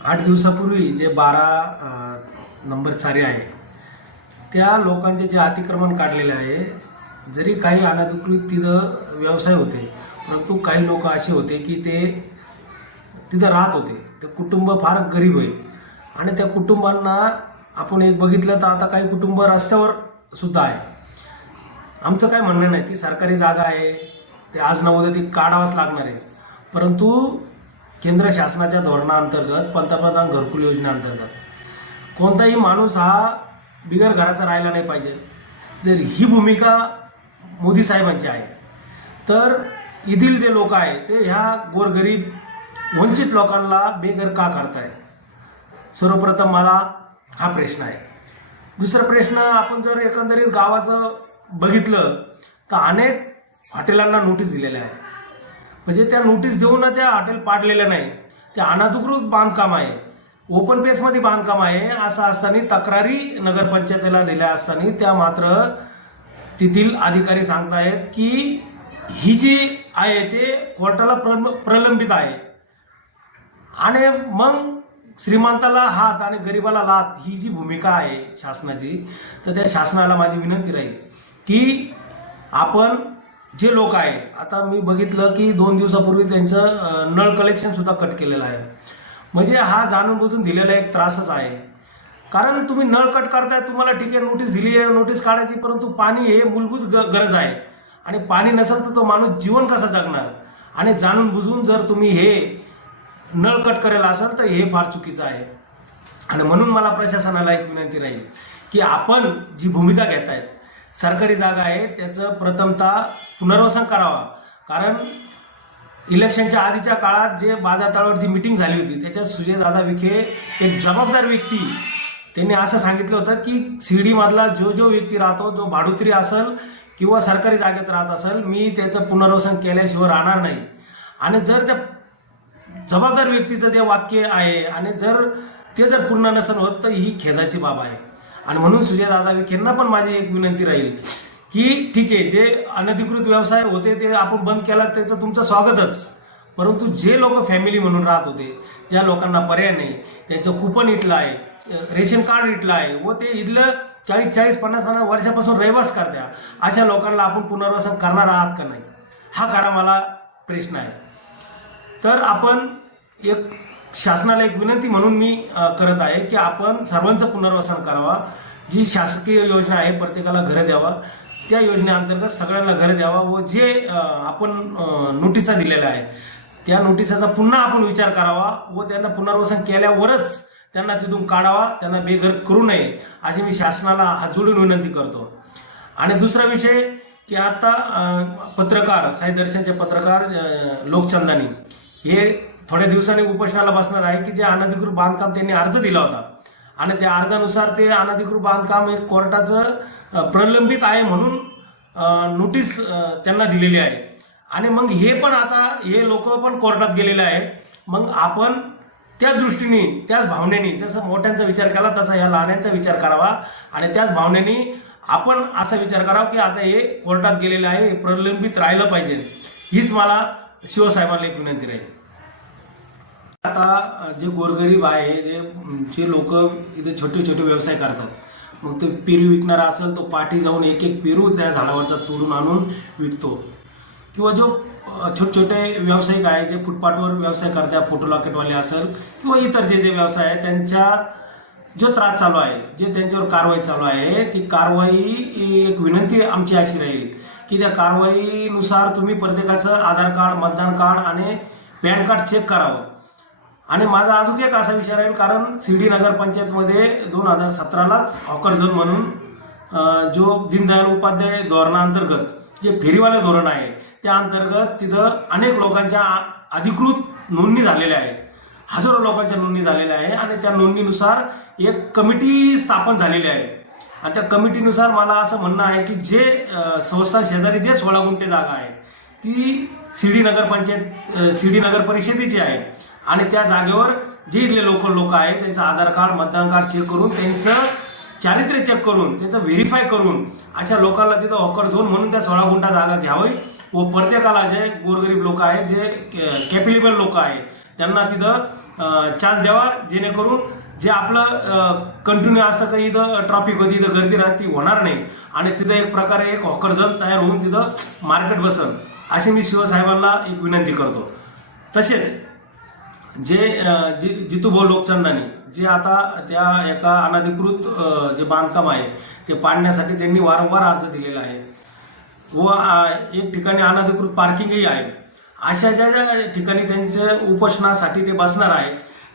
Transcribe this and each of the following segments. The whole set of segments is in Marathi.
आठ दिवसापूर्वी जे बारा नंबर चारी आहे त्या लोकांचे जे अतिक्रमण काढलेले आहे जरी काही अनधिकृत तिथं व्यवसाय होते परंतु काही लोक असे होते की ते तिथं राहत होते. ते कुटुंब फार गरीब आहे. आणि त्या कुटुंबांना आपण एक बघितलं तर आता काही कुटुंब रस्त्यावर सुद्धा आहे. आमचं काय म्हणणं नाही ती सरकारी जागा आहे ते आज ना उद्या ती काढावंच लागणार आहे. परंतु केंद्र शासनाच्या धोरणाअंतर्गत पंतप्रधान घरकुल योजनेअंतर्गत. कोणताही माणूस हा बिगर घराचा राहिला नाही पाहिजे. जर ही भूमिका मोदी साहेबांची आहे तर येथील जे लोक आहे ते ह्या गोरगरीब वंचित लोकांना बेघर का करताय? सर्वप्रथम मला हा प्रश्न आहे. दुसरा प्रश्न आपण जर एकंदरीत गावाचं बघितलं तर अनेक हॉटेलांना नोटीस दिलेल्या आहे म्हणजे त्या नोटीस देऊन त्या हॉटेल पाडलेल्या नाही. ते अनाधिकृत बांधकाम आहे. ओपन पेसमध्ये बांधकाम आहे. असं असताना तक्रारी नगरपंचायतीला दिल्या असताना त्या मात्र तेथील अधिकारी सांगतायत की ही जी आहे ते कोर्टाला प्रलंबित आहे. आणि मग श्रीमंताला हात आणि गरिबाला लात ही जी भूमिका आहे शासनाची तर त्या शासनाला माझी विनंती राहील की आपण जे लोक आहे आता मी बघितलं की दोन दिवसापूर्वी त्यांचं नळ कलेक्शन सुद्धा कट केलेलं आहे. म्हणजे हा जाणून बुजून दिलेला एक त्रासच आहे. कारण तुम्ही नळ कट करताय तुम्हाला ठीक आहे नोटीस दिली आहे नोटीस काढायची परंतु पाणी हे मूलभूत ग- गरज आहे. आणि पाणी नसेल तर तो माणूस जीवन कसा जगणार? आणि जाणून बुजून जर तुम्ही हे नळ कट करेल असाल तर हे फार चुकीचं आहे. आणि म्हणून मला प्रशासनाला एक विनंती राहील की आपण जी भूमिका घेत आहेत सरकारी जागा आहे त्याचं प्रथमतः पुनर्वसन करावा. कारण इलेक्शनच्या आधीच्या काळात जे बाजारतळावरची मिटिंग झाली होती त्याच्यात सुजयदादा विखे एक जबाबदार व्यक्ती. त्यांनी असं सांगितलं होतं की शिर्डीमधला जो जो व्यक्ती राहतो जो भाडुत्री असेल किंवा सरकारी जागेत राहत असेल मी त्याचं पुनर्वसन केल्याशिवाय राहणार नाही. आणि जर त्या जबाबदार व्यक्तीचं जे वाक्य आहे आणि जर ते जर पूर्ण नसन होत तर ही खेदाची बाब आहे. आणि म्हणून सुजयदादा विखेंना पण माझी एक विनंती राहील की ठीक आहे जे अनधिकृत व्यवसाय होते ते आपण बंद केला त्याचं तुमचं स्वागतच. परंतु जे लोक फॅमिली म्हणून राहत होते ज्या लोकांना पर्याय नाही त्यांचं कुपन इथलं आहे रेशन कार्ड इथलं आहे व ते इथलं चाळीस चाळीस पन्नास पन्नास वर्षापासून रहिवास करत्या अशा लोकांना आपण पुनर्वसन करणार आहात का नाही? हा खरा मला प्रश्न आहे. तर आपण एक शासनाला एक विनंती म्हणून मी करत आहे की आपण सर्वांचं पुनर्वसन करावा. जी शासकीय योजना आहे प्रत्येकाला घरं द्यावा. त्या योजनेअंतर्गत सगळ्यांना घरं द्यावा व जे आपण नोटिसा दिलेल्या आहे त्या नोटिसाचा पुन्हा आपण विचार करावा व त्यांना पुनर्वसन केल्यावरच त्यांना तिथून काढावा त्यांना बेघर करू नये अशी मी शासनाला हात जोडून विनंती करतो. आणि दुसरा विषय की आता पत्रकार साई दर्शनचे पत्रकार लोकचंदानी हे थोड्या दिवसांनी उपोषणाला बसणार आहे की जे अनधिकृत बांधकाम त्यांनी अर्ज दिला होता. आणि त्या अर्जानुसार ते अनधिकृत बांधकाम हे कोर्टाचं प्रलंबित आहे म्हणून नोटीस त्यांना दिलेली आहे. आणि मग हे पण आता हे लोक पण कोर्टात गेलेले आहे. मग आपण त्या दृष्टीने त्याच भावनेने जसं मोठ्यांचा विचार केला तसा या लहान्यांचा विचार करावा. आणि त्याच भावनेने आपण असा विचार करावा की आता हे कोर्टात गेलेलं आहे हे प्रलंबित राहिलं पाहिजे. हीच मला शिवसाहेबांना एक विनंती राहील. आता जे गोरगरीब आहे जे जे लोक इथे छोटे छोटे व्यवसाय करतात मग ते पेरू विकणारा असेल तो पाठी जाऊन एक एक पेरू त्या झाडावरचा तोडून आणून विकतो. किंवा जो छोटे छोटे व्यावसायिक आहे जे फुटपाथवर व्यवसाय करतात फोटो लॉकेटवाले असेल किंवा इतर जे जे व्यवसाय आहे त्यांच्या जो त्रास चालू आहे जे त्यांच्यावर कारवाई चालू आहे ती कारवाई एक विनंती आमची अशी राहील की त्या कारवाईनुसार तुम्ही प्रत्येकाचं आधार कार्ड मतदान कार्ड आणि पॅन कार्ड चेक करावं. आणि माझा अजून एक असा विचार आहे कारण शिर्डी नगरपंचायतमध्ये दोन हजार सतरालाच हॉकर झोन म्हणून जो दीनदयाल उपाध्याय धोरणाअंतर्गत जे फेरीवाले धोरण आहे त्या अंतर्गत तिथं अनेक लोकांच्या आ- अधिकृत नोंदणी झालेल्या आहेत. हजारो लोकांच्या नोंदणी झालेल्या आहे आणि त्या नोंदणीनुसार एक कमिटी स्थापन झालेली आहे. आणि त्या कमिटीनुसार मला असं म्हणणं आहे की जे संस्था शेजारी जे सोळा गुंठे जागा आहे ती शिर्डी नगरपंचायत अं, शिर्डी नगर परिषदेची आहे. आणि त्या जागेवर जे इथले लोकल लोक आहेत त्यांचं आधार कार्ड मतदान कार्ड चेक करून त्यांचं चारित्र्य चेक करून त्यांचं व्हेरीफाय करून अशा लोकांना तिथं ऑकर झोन म्हणून त्या सोळा गुंठा जागा घ्यावी. व प्रत्येकाला जे गोरगरीब लोक आहेत जे कॅपिलेबल लोक आहेत त्यांना तिथं चान्स द्यावा जेणेकरून जे आपलं कंटिन्यू असतं का इथं ट्रॉफिक होती इथं गर्दी राहते ती होणार नाही. आणि तिथं एक प्रकारे एक हॉकर झोन तयार होऊन तिथं मार्केट बसल. अशी मी शिवसाहेबांना एक विनंती करतो. तसेच जे अ, जि जितूभाऊ लोकचंदानी जे आता त्या एका अनधिकृत जे बांधकाम आहे ते पाडण्यासाठी त्यांनी वारंवार अर्ज दिलेला आहे. व एक ठिकाणी अनधिकृत पार्किंगही आहे. अशा ज्या ज्या ठिकाणी त्यांच्या उपोषणासाठी ते बसणार आहे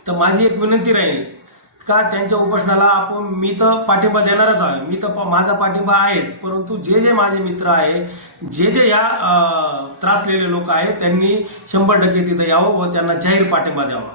तर माझी एक विनंती राहील का त्यांच्या उपोषणाला आपण मी तर पाठिंबा देणारच आहे. मी तर प- माझा पाठिंबा आहेच. परंतु जे जे माझे मित्र आहे जे जे या त्रासलेले लोक आहेत त्यांनी शंभर टक्के तिथं यावं व त्यांना जाहीर पाठिंबा द्यावा.